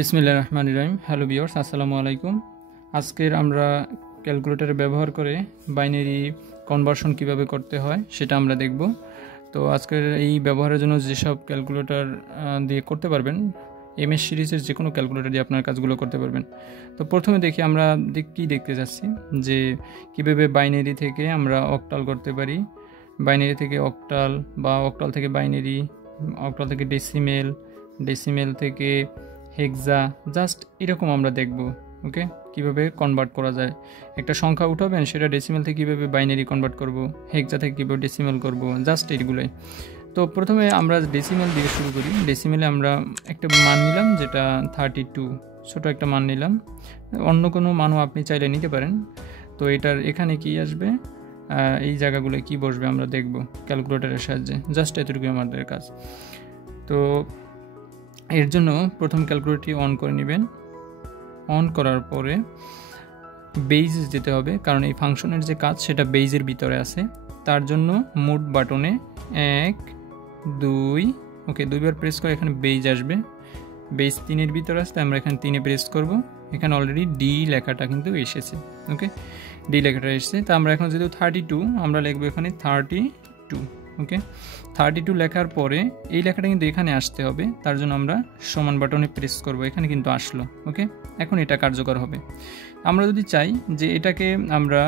বিসমিল্লাহির রহমানির রহিম। Hello viewers, আসসালামু আলাইকুম। আজকের আমরা ক্যালকুলেটর ব্যবহার করে বাইনারি কনভার্সন কিভাবে করতে হয় সেটা আমরা দেখব। তো আজকের এই ব্যবহারের জন্য যেসব ক্যালকুলেটর দিয়ে করতে পারবেন, এমএস সিরিজের যে কোনো ক্যালকুলেটর দিয়ে আপনার কাজগুলো করতে পারবেন। তো প্রথমে দেখি আমরা কি দেখতে যাচ্ছি যে কীভাবে বাইনারি থেকে আমরা অক্টাল করতে পারি, বাইনারি থেকে অক্টাল বা অক্টাল থেকে বাইনারি, অক্টাল থেকে ডেসিমেল, ডেসিমেল থেকে হেক্সা, জাস্ট এরকম আমরা দেখব। ওকে, কিভাবে কনভার্ট করা যায়। একটা সংখ্যা উঠাবেন, সেটা ডেসিমেল থেকে কীভাবে বাইনারি কনভার্ট করব, হেক্সা থেকে কীভাবে ডেসিমেল করব, জাস্ট এইগুলোই। তো প্রথমে আমরা ডেসিমেল দিয়ে শুরু করি। ডেসিমেলে আমরা একটা মান নিলাম, যেটা 32, ছোটো একটা মান নিলাম। অন্য কোনো মানও আপনি চাইলে নিতে পারেন। তো এটার এখানে কি আসবে, এই জায়গাগুলো কি বসবে আমরা দেখব ক্যালকুলেটরের সাহায্যে। জাস্ট এতটুকু আমাদের কাজ। তো এর জন্য প্রথম ক্যালকুলেটরটি অন করে নেবেন। অন করার পরে বেইজ যেতে হবে, কারণ এই ফাংশনের যে কাজ সেটা বেইজের ভিতরে আছে। তার জন্য মুভ বাটনে 1 2 ওকে 2বার প্রেস করে এখানে বেইজ আসবে। বেইজ 3-এর ভিতরে আসতে আমরা এখানে 3-এ প্রেস করব। এখানে অলরেডি ডি লেখাটা কিন্তু এসেছে। ওকে, ডি লেখাটা এসেছে। তো আমরা এখন যেহেতু 32, আমরা লিখবো এখানে 32। ওকে, 32 লেখার পরে এই লেখাটা কিন্তু এখানে আসতে হবে। তার জন্য আমরা সমান বাটনে প্রেস করব। এখানে কিন্তু আসলো। ওকে, এখন এটা কার্যকর হবে। আমরা যদি চাই যে এটাকে আমরা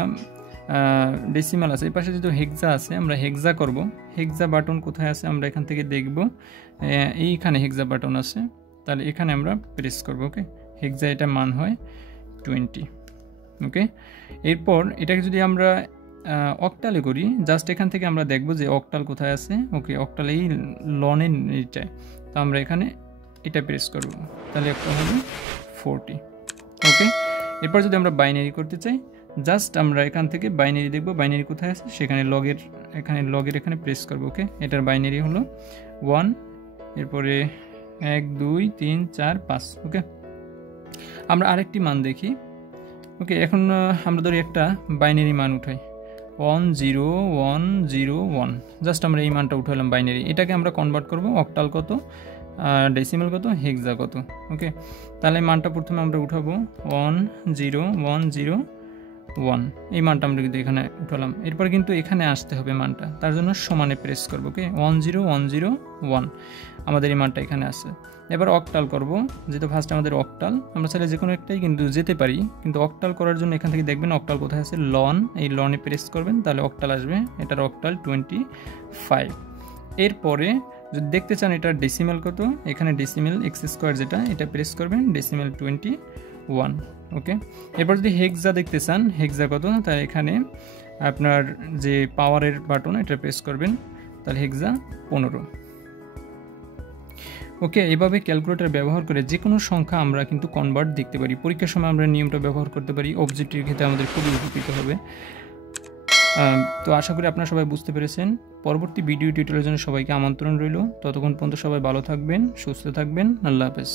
ডেসিমাল আছে, এই পাশে যেহেতু হেক্সা আছে, আমরা হেক্সা করব। হেক্সা বাটন কোথায় আছে আমরা এখান থেকে দেখব। এইখানে হেক্সা বাটন আছে, তাহলে এখানে আমরা প্রেস করব। ওকে, হেক্সা এটা মান হয় 20। ওকে, এরপর এটাকে যদি আমরা অক্টালে করি, জাস্ট এখান থেকে আমরা দেখব যে অক্টাল কোথায় আছে। ওকে, অক্টাল এই লনের এইটায়। তো আমরা এখানে এটা প্রেস করব, তাহলে একটা হবে 40। ওকে, এরপর যদি আমরা বাইনারি করতে চাই, জাস্ট আমরা এখান থেকে বাইনারি দেখব, বাইনারি কোথায় আছে সেখানে লগের এখানে প্রেস করব। ওকে, এটার বাইনারি হলো 1, এরপরে 1 2 3 4 5। ওকে, আমরা আরেকটি মান দেখি। ওকে, এখন আমরা ধরি একটা বাইনারি মান উঠাই 10101। জাস্ট আমরা এই মানটা উঠালাম বাইনারি। এটাকে আমরা কনভার্ট করব অক্টাল কত, ডেসিমেল কত, হেক্সা কত। ওকে, তাহলে মানটা প্রথমে আমরা উঠাবো 10101। এই মানটা আমরা কিন্তু এখানে উঠালাম। এরপর কিন্তু এখানে আসতে হবে মানটা, তার জন্য সমানে প্রেস করবো। ওকে, 10101 আমাদের এই মানটা এখানে আছে। এবার অক্টাল করব, যেহেতু ফার্স্ট আমাদের অক্টাল, আমরা চাইলে যে কোনো একটাই কিন্তু যেতে পারি, কিন্তু অক্টাল করার জন্য এখান থেকে দেখবেন অক্টাল কোথায় আছে, লন। এই লনে প্রেস করবেন, তাহলে অক্টাল আসবে। এটার অক্টাল 25। এরপরে যদি দেখতে চান এটার ডেসিমেল কত, এখানে ডেসিমেল x² যেটা, এটা প্রেস করবেন, ডেসিমেল 21। ওকে, এরপর যদি হেক্সা দেখতে চান, হেক্সা কত, তাহলে এখানে আপনার যে পাওয়ারের বাটন এটা প্রেস করবেন, তাহলে হেক্সা 15। ওকে, এভাবে ক্যালকুলেটর ব্যবহার করে যে কোনো সংখ্যা আমরা কিন্তু কনভার্ট দেখতে পারি। পরীক্ষার সময় আমরা নিয়মটা ব্যবহার করতে পারি, অবজেক্টিভের ক্ষেত্রে আমাদের খুবই উপকৃত হবে। তো আশা করি আপনারা সবাই বুঝতে পেরেছেন। পরবর্তী ভিডিও টিউটোরিয়ালের জন্য সবাইকে আমন্ত্রণ রইল। ততক্ষণ পর্যন্ত সবাই ভালো থাকবেন, সুস্থ থাকবেন। আল্লাহ হাফেজ।